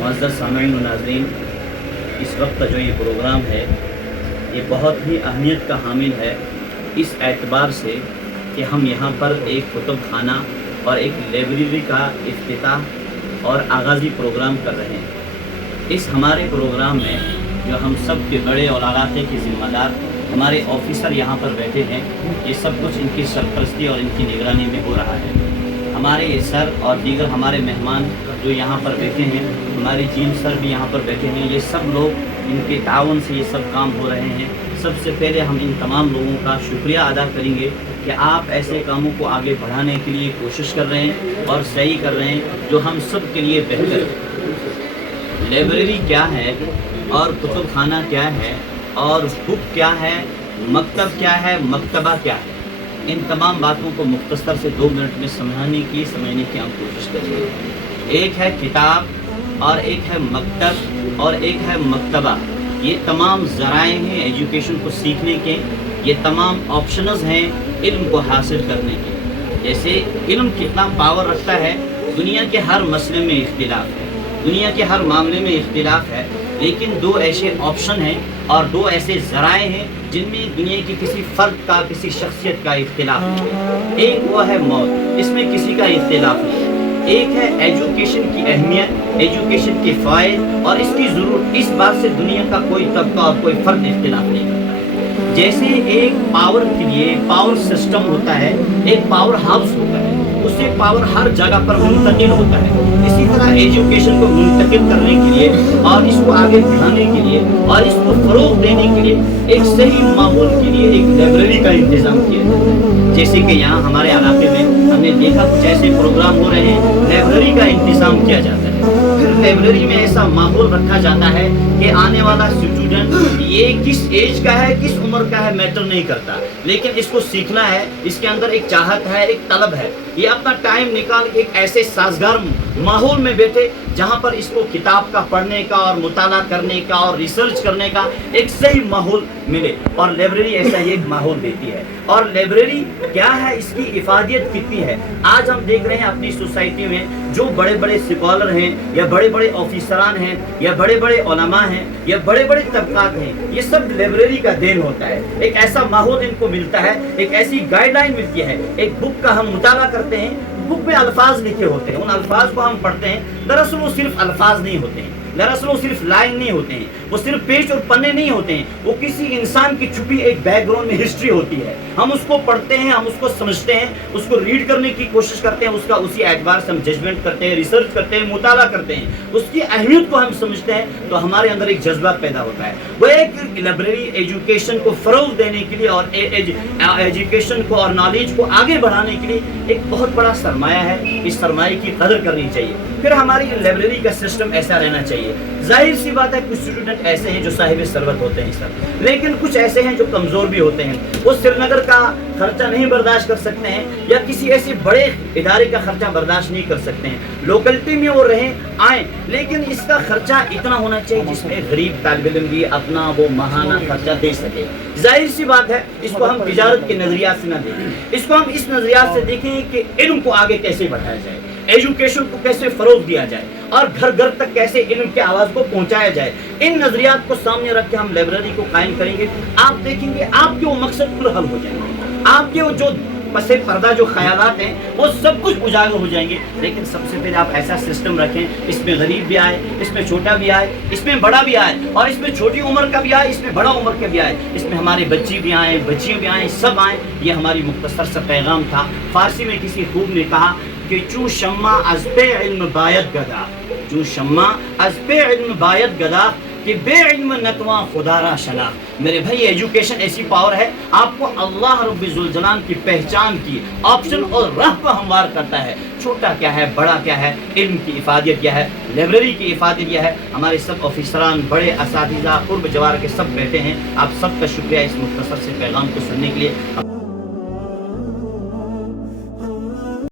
معزز سامعین و ناظرین، اس وقت کا جو یہ پروگرام ہے یہ بہت ہی اہمیت کا حامل ہے اس اعتبار سے کہ ہم یہاں پر ایک کتب خانہ اور ایک لائبریری کا افتتاح اور آغازی پروگرام کر رہے ہیں۔ اس ہمارے پروگرام میں جو ہم سب کے بڑے اور علاقے کے ذمہ دار ہمارے آفیسر یہاں پر بیٹھے ہیں، یہ سب کچھ ان کی سرپرستی اور ان کی نگرانی میں ہو رہا ہے۔ ہمارے سر اور دیگر ہمارے مہمان جو یہاں پر بیٹھے ہیں، ہمارے چین سر بھی یہاں پر بیٹھے ہیں، یہ سب لوگ ان کے تعاون سے یہ سب کام ہو رہے ہیں۔ سب سے پہلے ہم ان تمام لوگوں کا شکریہ ادا کریں گے کہ آپ ایسے کاموں کو آگے بڑھانے کے لیے کوشش کر رہے ہیں اور صحیح کر رہے ہیں جو ہم سب کے لیے بہتر ہے۔ لائبریری کیا ہے اور کتب خانہ کیا ہے اور بک کیا ہے، مکتب کیا ہے، مکتبہ کیا ہے، ان تمام باتوں کو مختصر سے 2 منٹ میں سمجھنے کی ہم کوشش کریں گے۔ ایک ہے کتاب اور ایک ہے مکتب اور ایک ہے مکتبہ۔ یہ تمام ذرائع ہیں ایجوکیشن کو سیکھنے کے، یہ تمام آپشنز ہیں علم کو حاصل کرنے کے۔ جیسے علم کتنا پاور رکھتا ہے، دنیا کے ہر مسئلے میں اختلاف ہے، دنیا کے ہر معاملے میں اختلاف ہے، لیکن 2 ایسے آپشن ہیں اور 2 ایسے ذرائع ہیں جن میں دنیا کی کسی فرد کا، کسی شخصیت کا اختلاف ہے۔ ایک وہ ہے موت، اس میں کسی کا اختلاف نہیں ہے۔ ایک ہے ایجوکیشن کی اہمیت، ایجوکیشن کے فائد اور اس کی ضرورت، اس بات سے دنیا کا کوئی طبقہ اور کوئی فرد اختلاف نہیں کرتا۔ جیسے ایک پاور کے لیے پاور سسٹم ہوتا ہے، ایک پاور ہاؤس ہوتا ہے، اس سے پاور ہر جگہ پر منتقل ہوتا ہے، اسی طرح ایجوکیشن کو منتقل کرنے کے لیے اور اس کو آگے بڑھانے کے لیے اور اس کو فروغ دینے کے لیے ایک صحیح ماحول کے لیے ایک لائبریری کا انتظام کیا جاتا ہے۔ جیسے کہ یہاں ہمارے علاقے میں ہم نے دیکھا کچھ ایسے پروگرام ہو رہے ہیں، لائبریری کا انتظام کیا جاتا ہے۔ پھر لائبریری میں ایسا ماحول رکھا جاتا ہے کہ آنے والا اسٹوڈنٹ یہ کس ایج کا ہے، کس عمر کا ہے، میٹر نہیں کرتا، لیکن اس کو سیکھنا ہے، اس کے اندر ایک چاہت ہے، ایک طلب ہے۔ یہ اپنا ٹائم نکال کے ایک ایسے سازگار ماحول میں بیٹھے جہاں پر اس کو کتاب کا پڑھنے کا اور مطالعہ کرنے کا اور ریسرچ کرنے کا ایک صحیح ماحول ملے، اور لائبریری ایسا ہی ایک ماحول دیتی ہے۔ اور لائبریری کیا ہے، اس کی افادیت کتنی ہے، آج ہم دیکھ رہے ہیں اپنی سوسائٹی میں جو بڑے بڑے اسکالر ہیں یا بڑے بڑے آفیسران ہیں یا بڑے بڑے علماء ہیں یا بڑے بڑے طبقات ہیں، یہ سب لائبریری کا دین ہوتا ہے۔ ایک ایسا ماحول ان کو ملتا ہے، ایک ایسی گائیڈ لائن ملتی ہے۔ ایک بک کا ہم مطالعہ کرتے ہیں، بک میں الفاظ لکھے ہوتے ہیں، ان الفاظ کو ہم پڑھتے ہیں، دراصل وہ صرف الفاظ نہیں ہوتے ہیں، دراصل وہ صرف لائن نہیں ہوتے ہیں، وہ صرف پیج اور پنے نہیں ہوتے ہیں، وہ کسی انسان کی چھپی ایک بیک گراؤنڈ میں ہسٹری ہوتی ہے۔ ہم اس کو پڑھتے ہیں، ہم اس کو سمجھتے ہیں، اس کو ریڈ کرنے کی کوشش کرتے ہیں، اس کا اسی اعتبار سے ہم ججمنٹ کرتے ہیں، ریسرچ کرتے ہیں، مطالعہ کرتے ہیں، اس کی اہمیت کو ہم سمجھتے ہیں، تو ہمارے اندر ایک جذبہ پیدا ہوتا ہے۔ وہ ایک لائبریری ایجوکیشن کو فروغ دینے کے لیے اور ایجوکیشن کو اور نالج کو آگے بڑھانے کے لیے ایک بہت بڑا سرمایہ ہے، اس سرمایہ کی قدر کرنی چاہیے۔ پھر ہماری لائبریری کا سسٹم ایسا رہنا چاہیے۔ ظاہر سی بات ہے کچھ اسٹوڈنٹ ایسے ہیں جو صاحب ثروت ہوتے ہیں سر، لیکن کچھ ایسے ہیں جو کمزور بھی ہوتے ہیں، وہ سری نگر کا خرچہ نہیں برداشت کر سکتے ہیں یا کسی ایسے بڑے ادارے کا خرچہ برداشت نہیں کر سکتے ہیں۔ لوکلٹی میں وہ رہیں آئیں، لیکن اس کا خرچہ اتنا ہونا چاہیے جس میں غریب طالب علم بھی اپنا وہ ماہانہ خرچہ دے سکے۔ ظاہر سی بات ہے اس کو ہم تجارت کے نظریات سے نہ دیکھیں، اس کو ہم اس نظریات سے دیکھیں کہ علم کو آگے کیسے بڑھایا جائے، ایجوکیشن کو کیسے فروغ دیا جائے اور گھر گھر تک کیسے علم کی آواز کو پہنچایا جائے۔ ان نظریات کو سامنے رکھ کے ہم لائبریری کو قائم کریں گے، آپ دیکھیں گے آپ کے وہ مقصد پورا حل ہو جائیں گے، آپ کے وہ جو پس پردہ جو خیالات ہیں وہ سب کچھ اجاگر ہو جائیں گے۔ لیکن سب سے پہلے آپ ایسا سسٹم رکھیں اس میں غریب بھی آئے، اس میں چھوٹا بھی آئے، اس میں بڑا بھی آئے، اور اس میں چھوٹی عمر کا بھی آئے، اس میں بڑا عمر کا بھی آئے، اس میں ہمارے بچی بھی آئیں، بچیاں بھی آئیں، سب آئیں۔ یہ ہماری مختصر سا پیغام تھا۔ فارسی میں کسی خوب نے کہا کہ چوں شمع از پہ علم باید گدا، چوں شمع از پہ علم باید گدا، کہ بے علم نتواں خدا را شنا۔ میرے بھائی ایجوکیشن ایسی پاور ہے، آپ کو اللہ رب ذوالجلال کی پہچان کی آپشن اور راہ کو ہموار کرتا ہے۔ چھوٹا کیا ہے، بڑا کیا ہے، علم کی افادیت کیا ہے، لائبریری کی افادیت کیا ہے۔ ہمارے سب آفیسران، بڑے اساتذہ، قرب جوار کے سب بیٹھے ہیں، آپ سب کا شکریہ اس مختصر سے پیغام کو سننے کے لیے۔